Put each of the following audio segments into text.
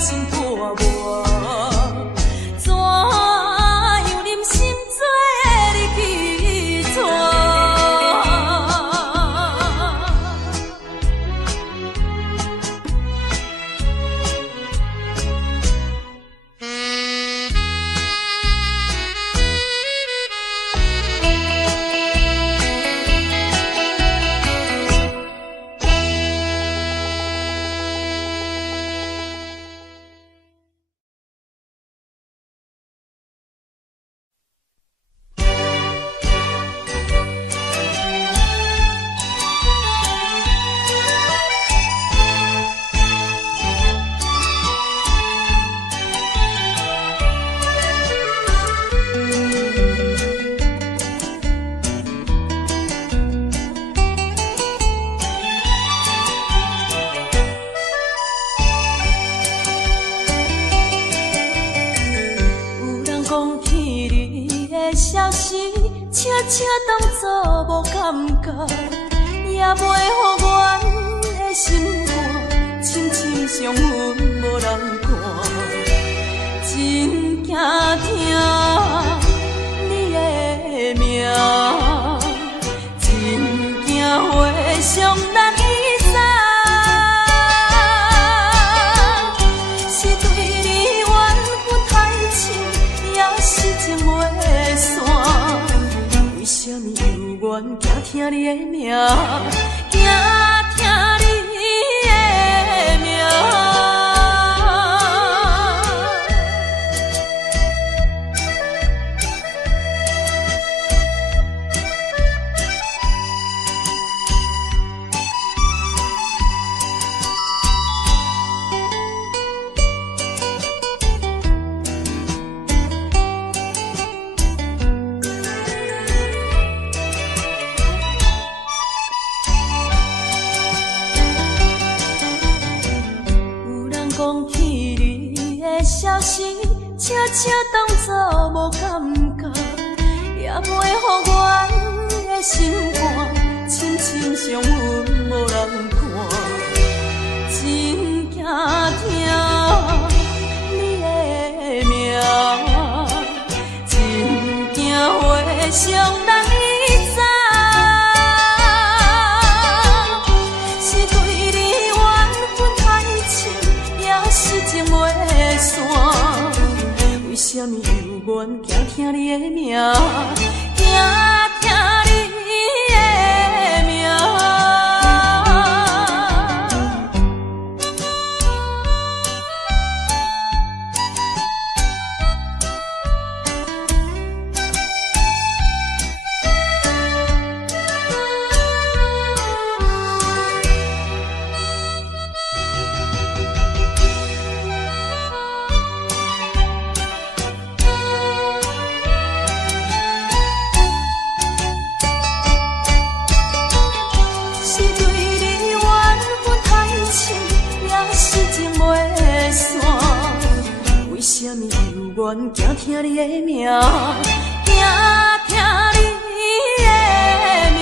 心破磨，怎样忍心做你去错？消息悄悄当作无感觉，也袂予阮的心肝深深伤痕无人看，真惊听你的名，真惊会伤人意早，是对你缘分太深，也是情袂散，为什么犹原惊听你的名，惊听你的名？讲起你的消息，悄悄当作无感觉，也袂予阮的心肝深深伤痕无人看，真惊听你的名，真惊会伤人意早，是对你缘分太深，也是情袂散，为什么犹原惊听你的名，惊听你的名？为什么犹原惊听你的名，惊听你的名？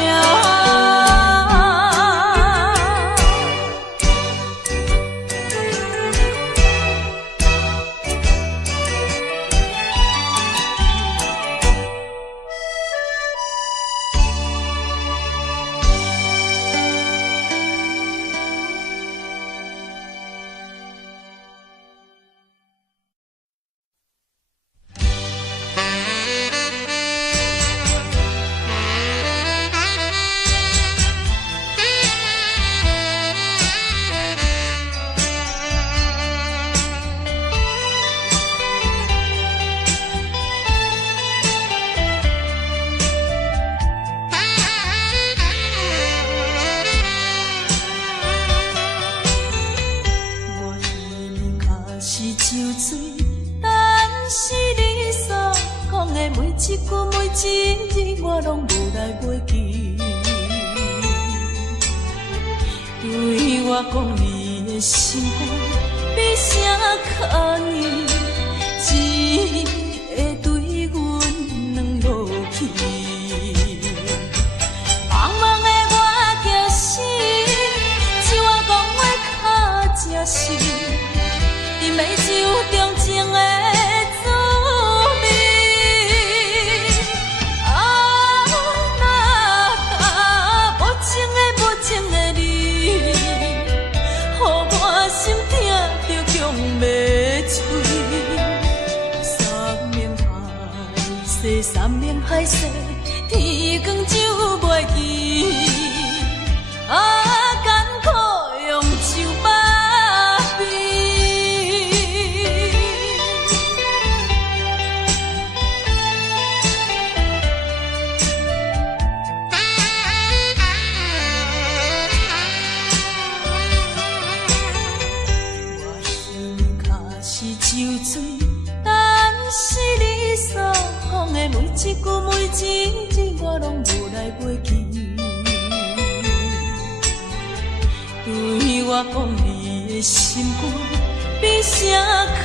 一句每一字我拢无来袂记，对我讲你的心肝比啥可呢？只会对阮软落去。茫茫的我惊死，像我讲话较真实，你袂山盟海誓，天光就袂记。艰苦用酒把味。我心脚是酒醉，但是你所讲的每一句每一字，我拢无来袂记。对我讲你的心肝，比啥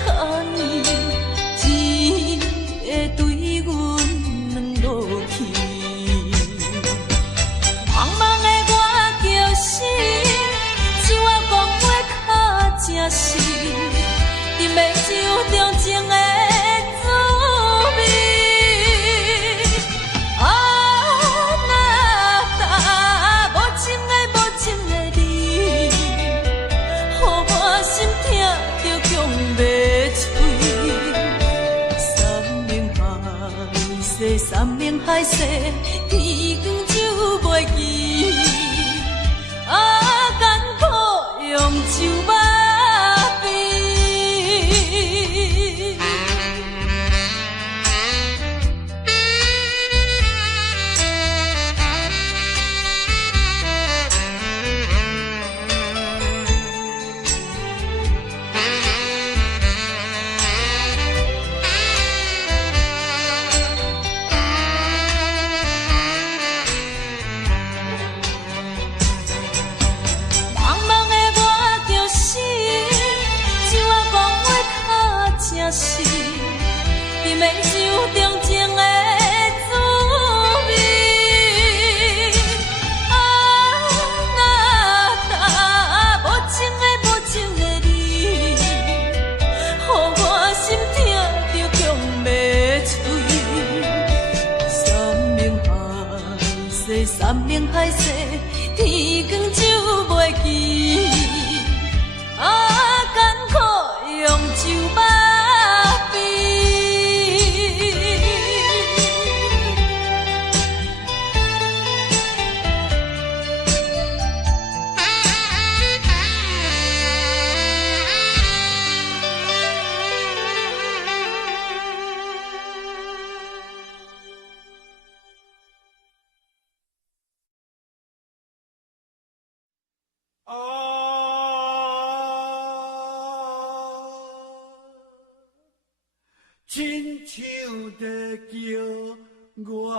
较黏，只会对阮软落去。茫茫的我叫死，只我讲话较正实，饮的酒中情的滋味。无情的无情的你，予我心痛着强袂嘴。山盟海誓，天光就袂记。艰苦用酒把味。饮的酒中情的滋味，无情的无情的你，予我心痛着强袂嘴。山盟海誓，天光就袂记。艰苦用酒把。亲像在叫我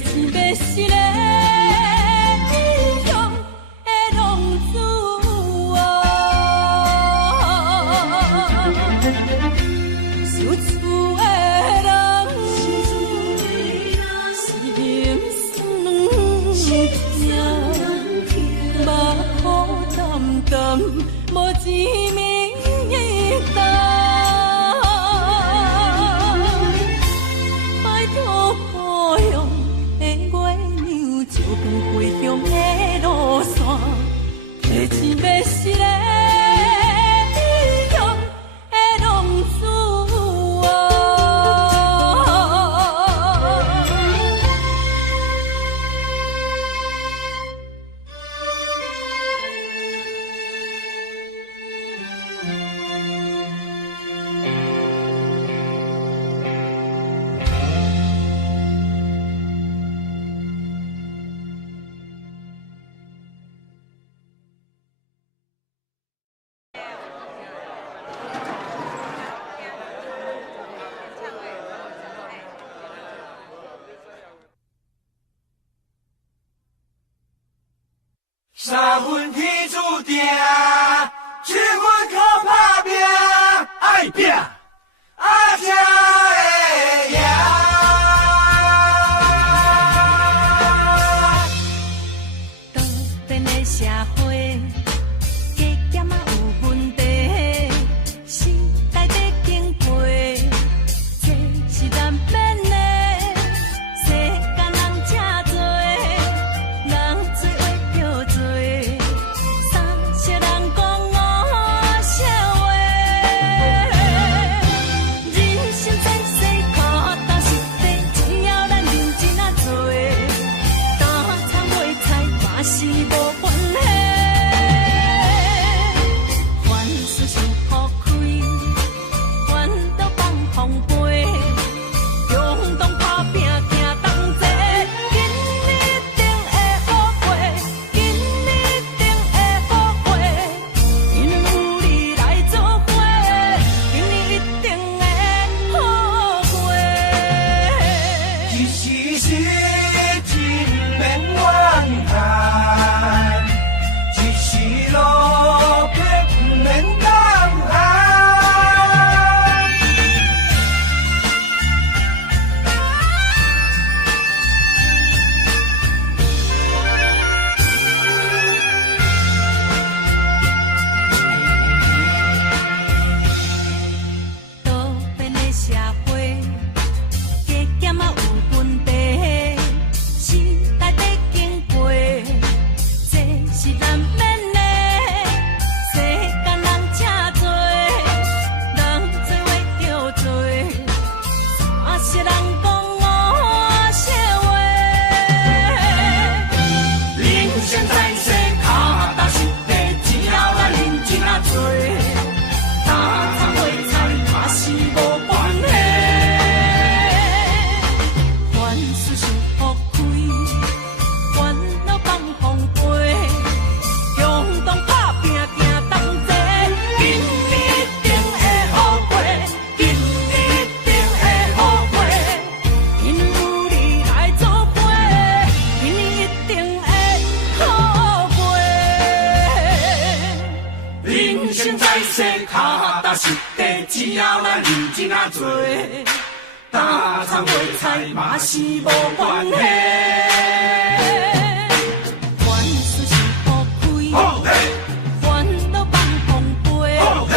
钱要是个英雄的浪子啊，受厝的人心酸痛，目苦淡淡，无钱面担。回乡的路线，提钱要是个英雄的浪子啊。三分天注定，七分靠打拼，爱拼，才会赢。当今的社会，加减啊有问题，时代在经过，这是难免的。世间人真多，人做话着多，三色人讲五色话。人生在世，靠打实地，只要咱认真啊做，打参卖菜嘛是无关系。凡事想好开，烦恼放空飞，勇动打拼行同齐，今日一定会好过，今日一定会好过，因有你来作伙，今日一定会好过。一时是真免怨叹，一时路撇不免当寒。多变的社会，加减啊有问题，时代在经过，这是难免的。世间人真多，人做话着多，三色人讲五色话。人生在世，脚踏实地，只要咱认真啊做，打参卖菜嘛是无关系。凡事想好开，烦恼放空飞，勇动打拼行同齐，今日一定会好过，今日一定会好过，因有你来作伙，今日一定会好过。人生在世，脚踏实地，只要咱认真啊做，打参卖菜嘛是无关系。凡事想好开，好嘿，烦恼放空飞，好嘿，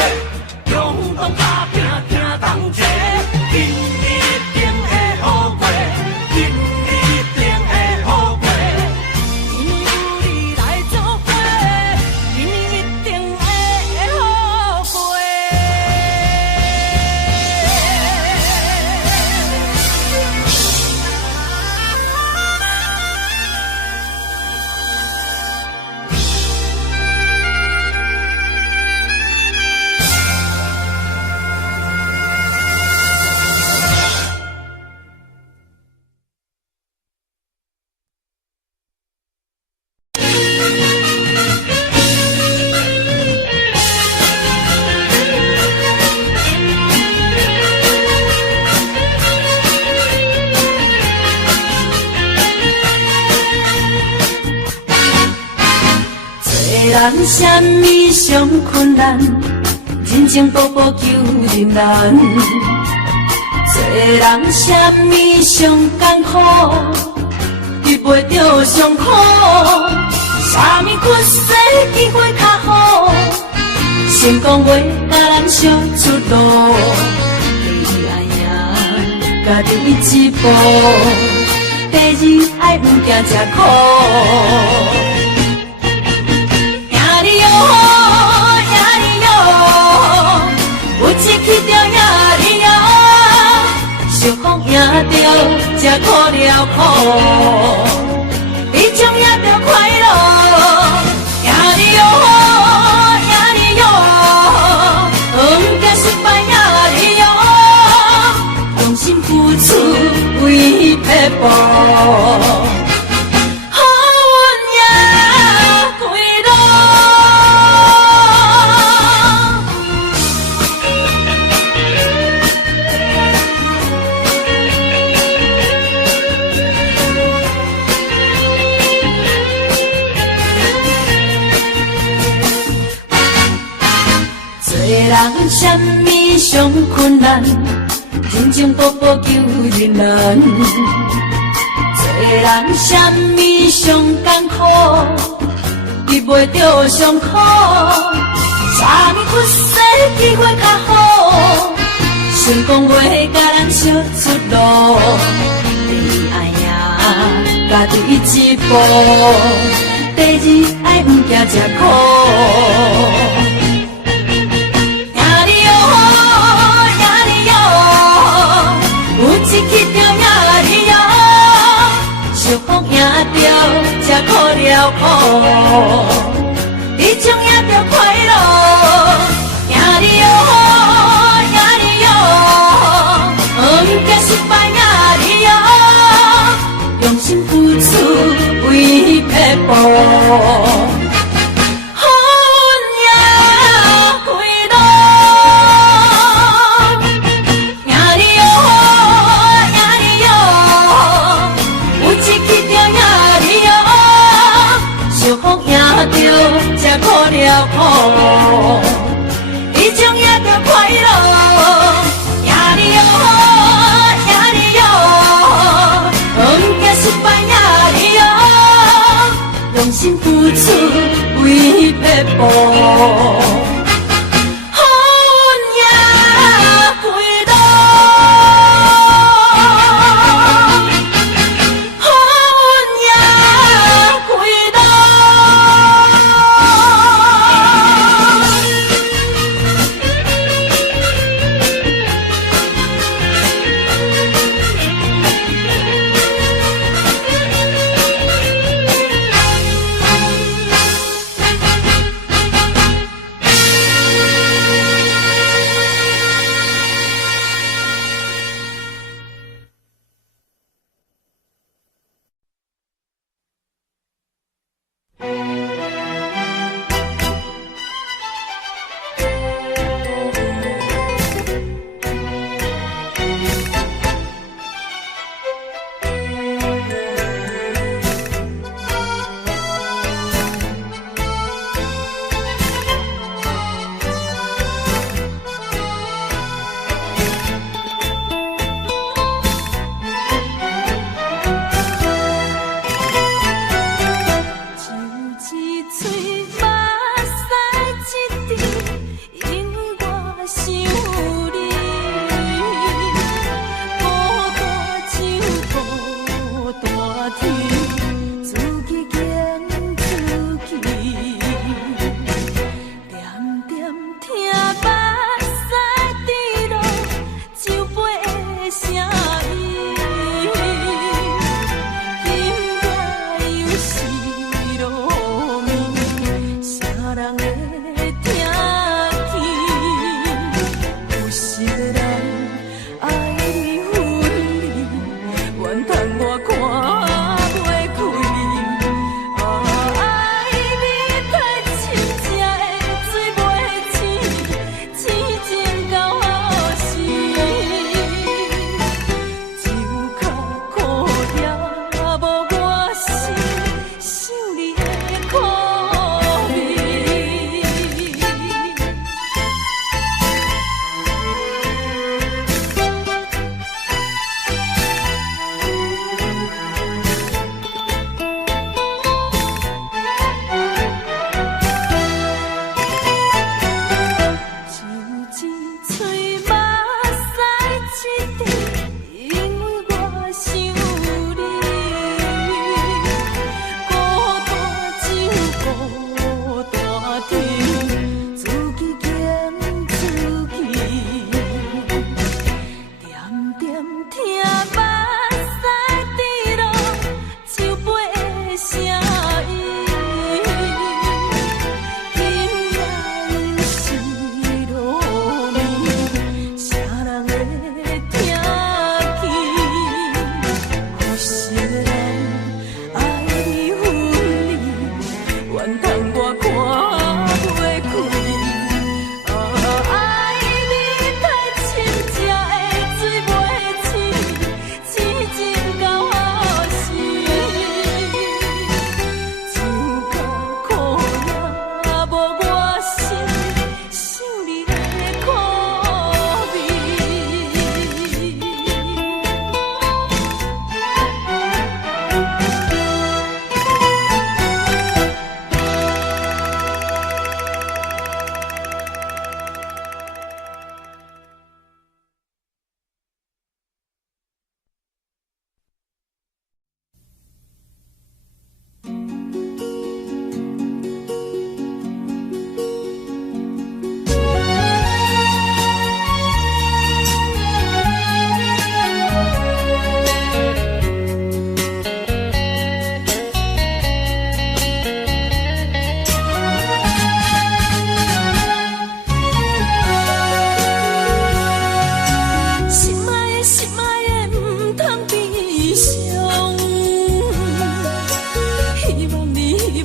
勇动打拼行同齐，今日一定会好过，今日一定会好过，因有你来作伙，今日一定会好过。人什么上困难，人情步步求人难。做人什么上艰苦，遇袂着上苦。啥物缺失机会较好，成功袂甲咱烧出路。第一爱赢家己一步，第二爱毋惊吃苦。赢你哟，赢你哟，有一去着赢你哟，受苦赢着才苦了苦。你将也着快乐。赢你哟，赢你哟，毋惊失败赢你哟，用心付出为彼步，好运也开路。人什么上困难，人情步步求人难。做人什么上艰苦，遇袂着上苦。啥物缺失机会较好，成功袂甲咱烧出路。第一爱赢家己一步，第二爱毋惊吃苦。一去着赢你哟，受苦赢着才苦了苦。你将也着快乐，赢你哟，赢你哟，毋惊失败赢你哟，用心付出为彼步。才苦了苦，你将也着快乐。赢你哟，赢你哟，毋惊失败赢你哟，用心付出为彼步。怨叹我看袂开。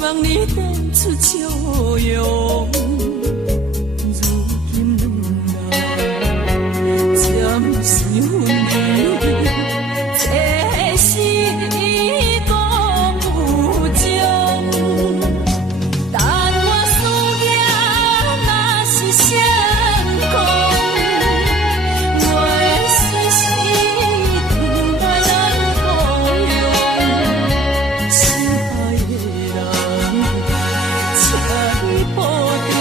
望你变出笑容。如今两人渐是分离，这是讲有情。但我思念若是相共，我的心是停在咱故乡。心爱的人，请你保重。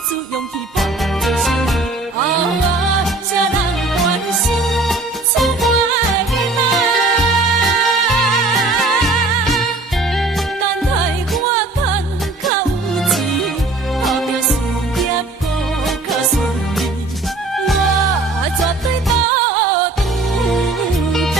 出勇气搏人生。啊，谁人关心出外的囡仔？等待我趁较有钱，打拼事业搁较顺利，我绝对斗阵去。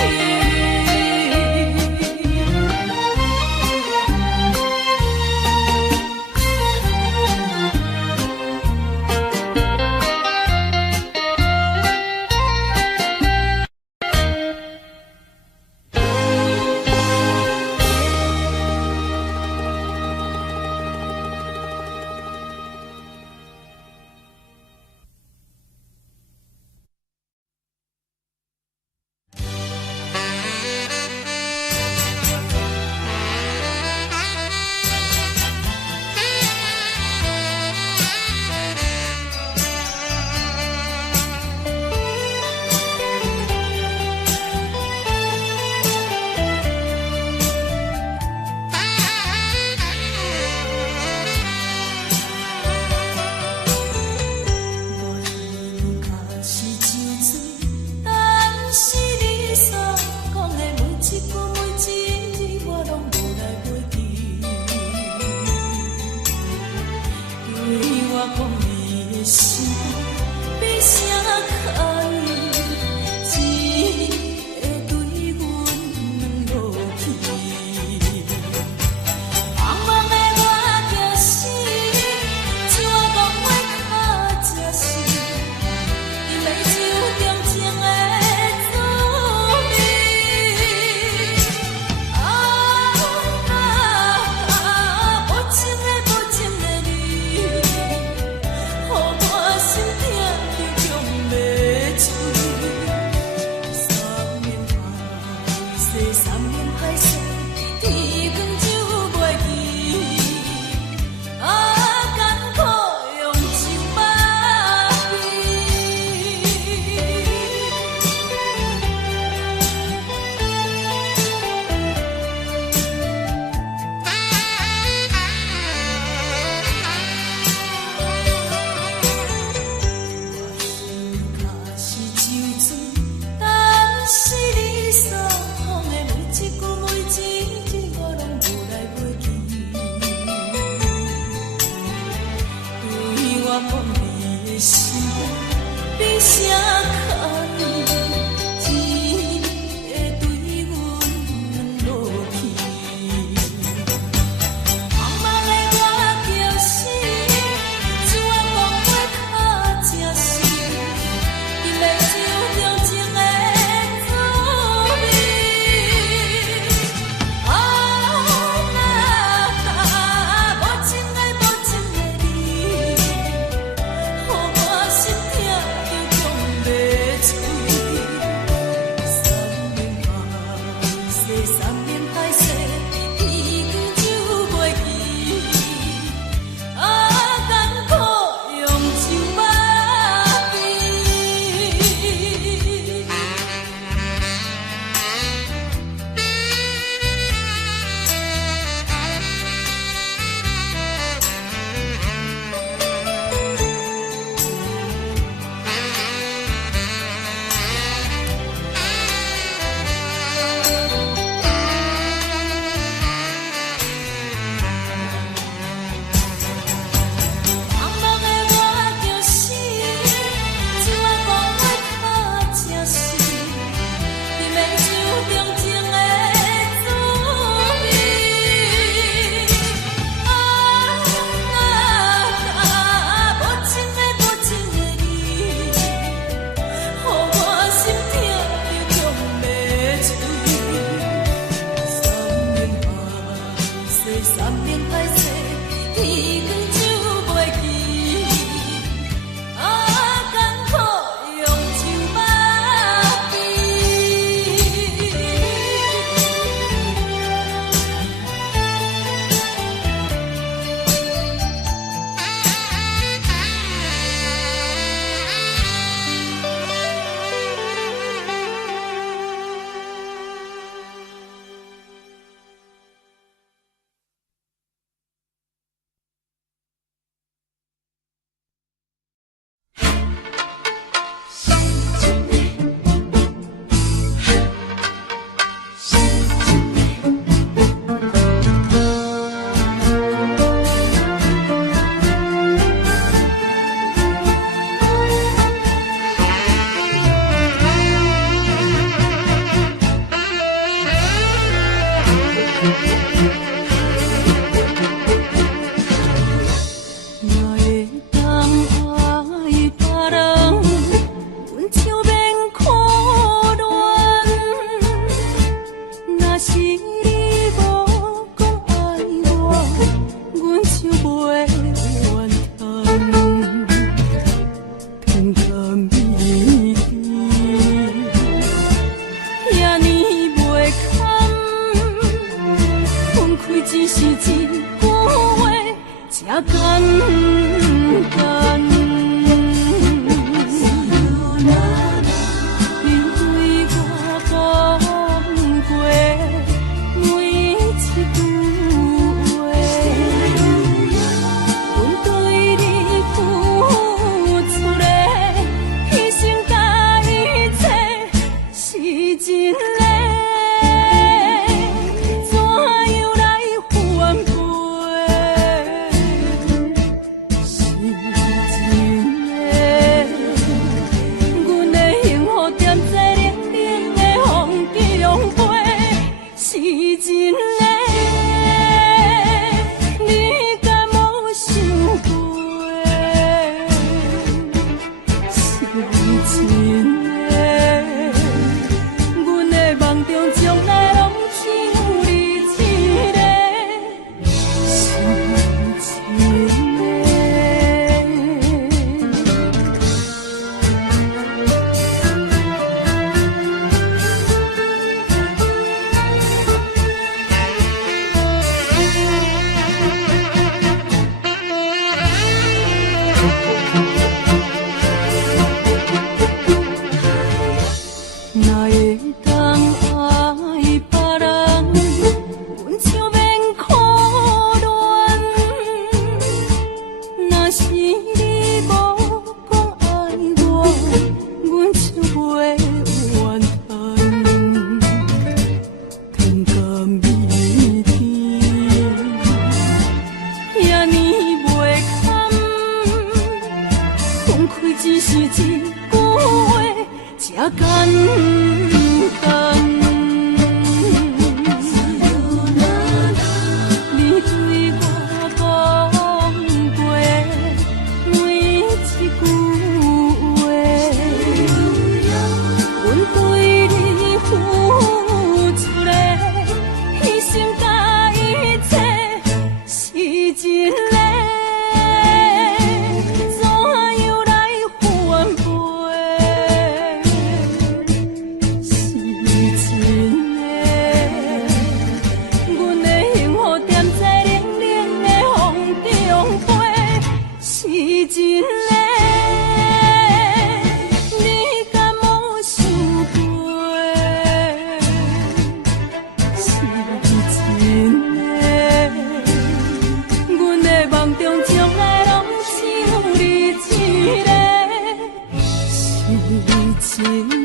句话这简单。情。